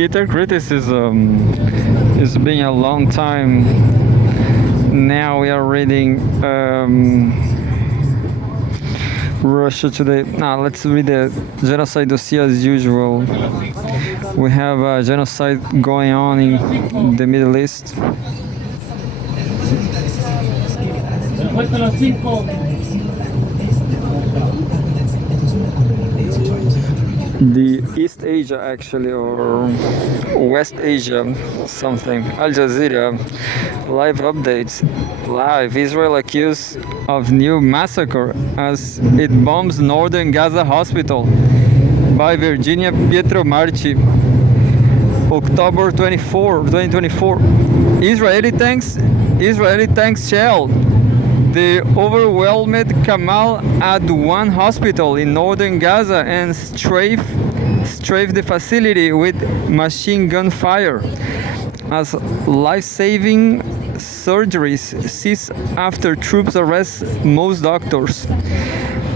Twitter criticism. It's been a long time. Now we are reading Russia Today. Now let's read the genocide dossier as usual. We have a genocide going on in the Middle East. The East Asia actually, or West Asia something. Al Jazeera live updates. Live, Israel accused of new massacre as it bombs northern Gaza hospital. By Virginia Pietro Marchi. October 24, 2024. Israeli tanks shell the overwhelmed Kamal Adwan hospital in northern Gaza and strafe the facility with machine gun fire as life-saving surgeries cease after troops arrest most doctors.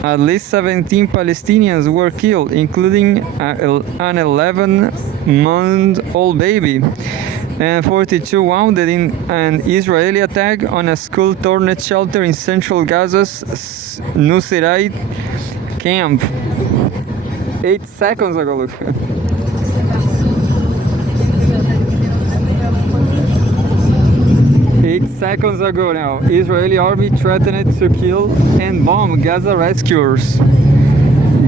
At least 17 Palestinians were killed, including an 11-month-old baby, and 42 wounded in an Israeli attack on a school-turned shelter in central Gaza's Nuseirat camp. 8 seconds ago, look. 8 seconds ago now, Israeli army threatened to kill and bomb Gaza rescuers.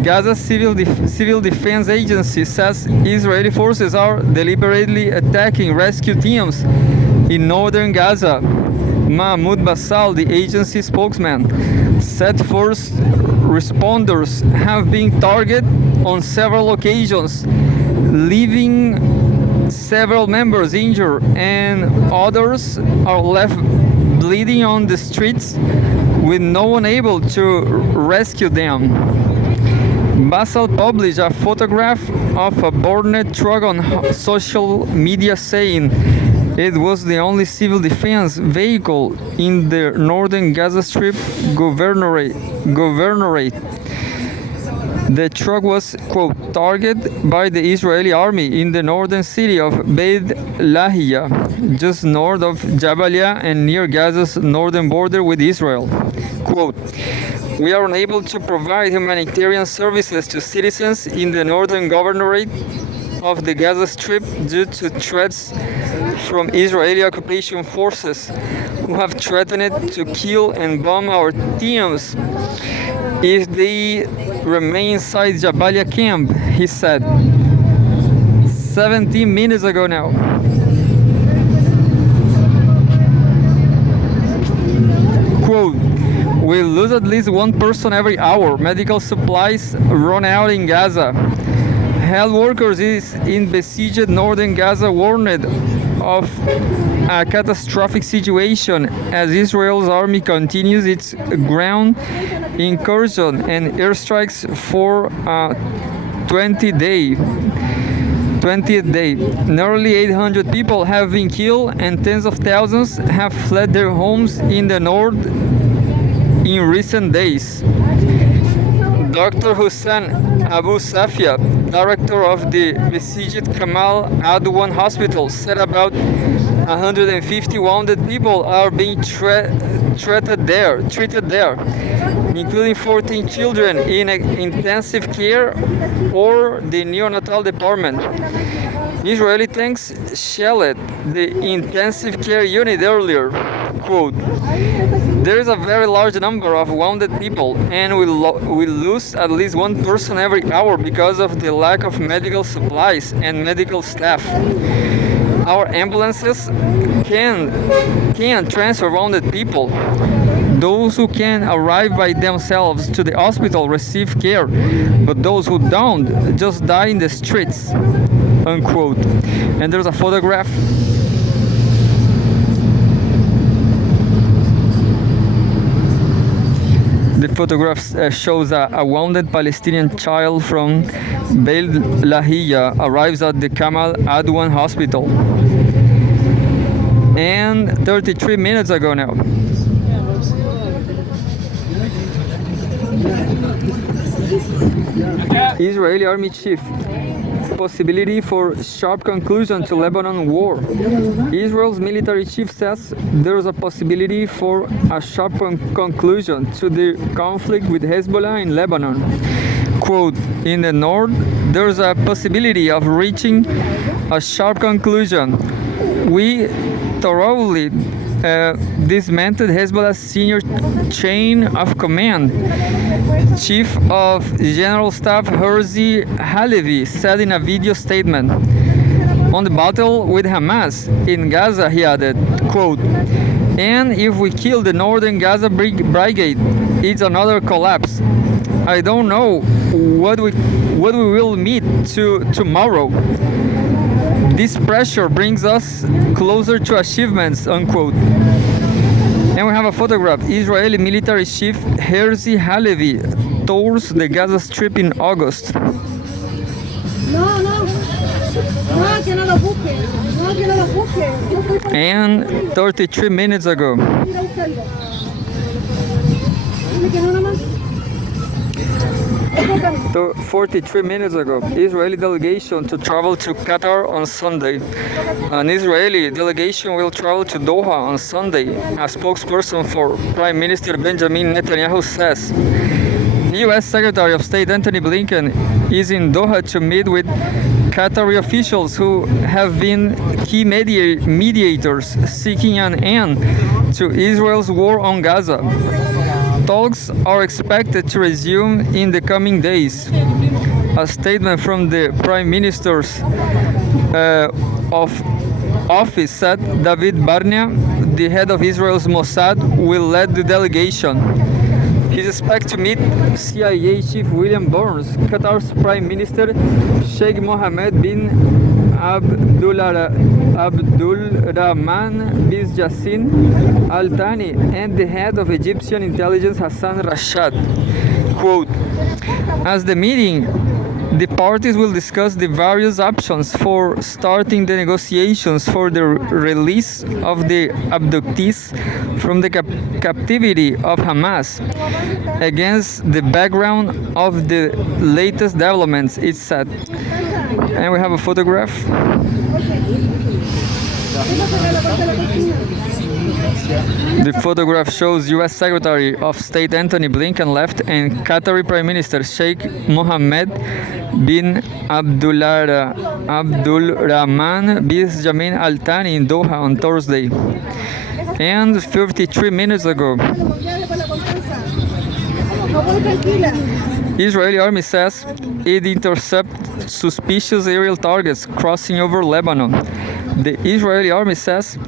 Gaza Civil Defense Agency says Israeli forces are deliberately attacking rescue teams in northern Gaza. Mahmoud Bassal, the agency spokesman, said first responders have been targeted on several occasions, leaving several members injured and others are left bleeding on the streets with no one able to rescue them. Basel published a photograph of a burned truck on social media saying it was the only civil defense vehicle in the northern Gaza Strip governorate. The truck was, quote, targeted by the Israeli army in the northern city of Beit Lahia, just north of Jabalia and near Gaza's northern border with Israel. Quote, we are unable to provide humanitarian services to citizens in the northern governorate of the Gaza Strip due to threats from Israeli occupation forces who have threatened to kill and bomb our teams if they remain inside Jabalia camp, he said. 17 minutes ago now. Quote, we lose at least one person every hour. Medical supplies run out in Gaza. Health workers in besieged northern Gaza warned of a catastrophic situation as Israel's army continues its ground incursion and airstrikes for a 20th day. Nearly 800 people have been killed and tens of thousands have fled their homes in the north in recent days. Dr. Hussein Abu Safia, director of the besieged Kamal Adwan hospital, said about 150 wounded people are being treated there, including 14 children in intensive care or the neonatal department. Israeli tanks shelled the intensive care unit earlier. Quote, there is a very large number of wounded people and we lose at least one person every hour because of the lack of medical supplies and medical staff. Our ambulances can transfer wounded people. Those who can arrive by themselves to the hospital receive care, but those who don't just die in the streets. Unquote. And there's a photograph. The photograph shows a wounded Palestinian child from Beit Lahia arrives at the Kamal Adwan hospital. And 33 minutes ago now. Israeli army chief possibility for sharp conclusion to Lebanon war. Israel's military chief says there's a possibility for a sharp conclusion to the conflict with Hezbollah in Lebanon. Quote, in the north, there's a possibility of reaching a sharp conclusion. We thoroughly dismantled Hezbollah's senior chain of command. Chief of General Staff Herzi Halevi said in a video statement. On the battle with Hamas in Gaza, he added, quote, and if we kill the Northern Gaza Brigade, it's another collapse. I don't know what we will meet to tomorrow. This pressure brings us closer to achievements, unquote. And we have a photograph. Israeli military chief Herzi Halevi tours the Gaza Strip in August. And 33 minutes ago. 43 minutes ago, Israeli delegation to travel to Qatar on Sunday. An Israeli delegation will travel to Doha on Sunday, a spokesperson for Prime Minister Benjamin Netanyahu says. U.S. Secretary of State Antony Blinken is in Doha to meet with Qatari officials who have been key mediators seeking an end to Israel's war on Gaza. Talks are expected to resume in the coming days. A statement from the Prime Minister's of office said David Barnea, the head of Israel's Mossad, will lead the delegation. He's expected to meet CIA Chief William Burns, Qatar's Prime Minister Sheikh Mohammed bin Abdul Rahman bin Jassin Al Thani, and the head of Egyptian intelligence Hassan Rashad. Quote, as the meeting, the parties will discuss the various options for starting the negotiations for the release of the abductees from the captivity of Hamas against the background of the latest developments, it said. And we have a photograph. The photograph shows U.S. Secretary of State Antony Blinken left and Qatari Prime Minister Sheikh Mohammed bin Abdul Rahman bin Jassin Al Thani in Doha on Thursday. And 53 minutes ago, Israeli army says it intercepted suspicious aerial targets crossing over Lebanon. The Israeli army says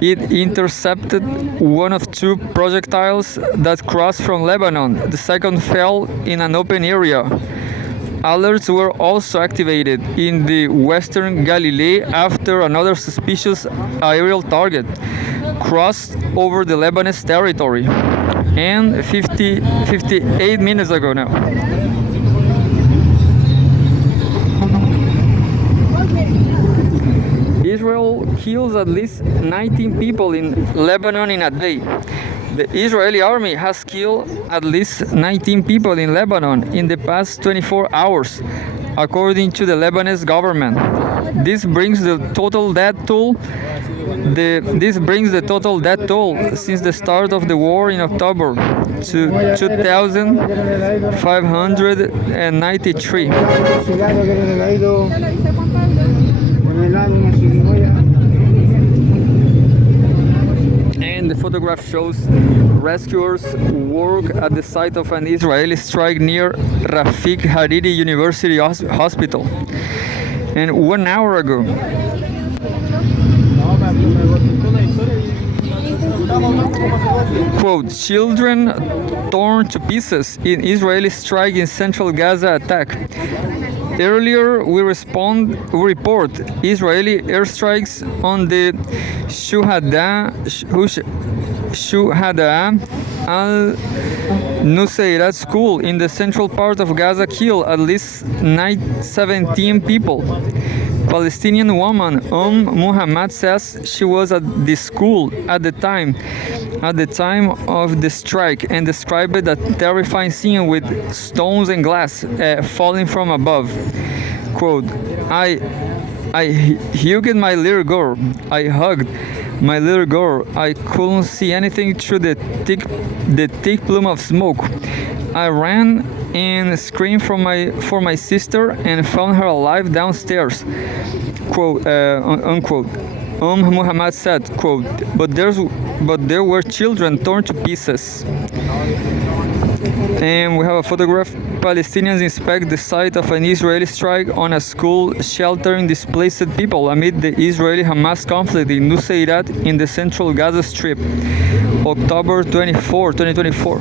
it intercepted one of two projectiles that crossed from Lebanon. The second fell in an open area. Alerts were also activated in the western Galilee after another suspicious aerial target crossed over the Lebanese territory. And 58 minutes ago now. Israel kills at least 19 people in Lebanon in a day. The Israeli army has killed at least 19 people in Lebanon in the past 24 hours, according to the Lebanese government. This brings the total death toll since the start of the war in October to 2,593. And the photograph shows rescuers work at the site of an Israeli strike near Rafik Hariri University Hospital. And 1 hour ago, quote, children torn to pieces in Israeli strike in central Gaza attack. Earlier, we report Israeli airstrikes on the Shuhada al-Nusayrat school in the central part of Gaza killed at least 17 people. Palestinian woman Muhammad says she was at the school at the time of the strike and described a terrifying scene with stones and glass falling from above. Quote, I hugged my little girl. I hugged my little girl. I couldn't see anything through the thick plume of smoke. I ran and screamed for my sister and found her alive downstairs. Quote, unquote. Muhammad said, quote, but there were children torn to pieces. And we have a photograph. Palestinians inspect the site of an Israeli strike on a school sheltering displaced people amid the Israeli-Hamas conflict in Nuseirat in the central Gaza Strip, October 24, 2024.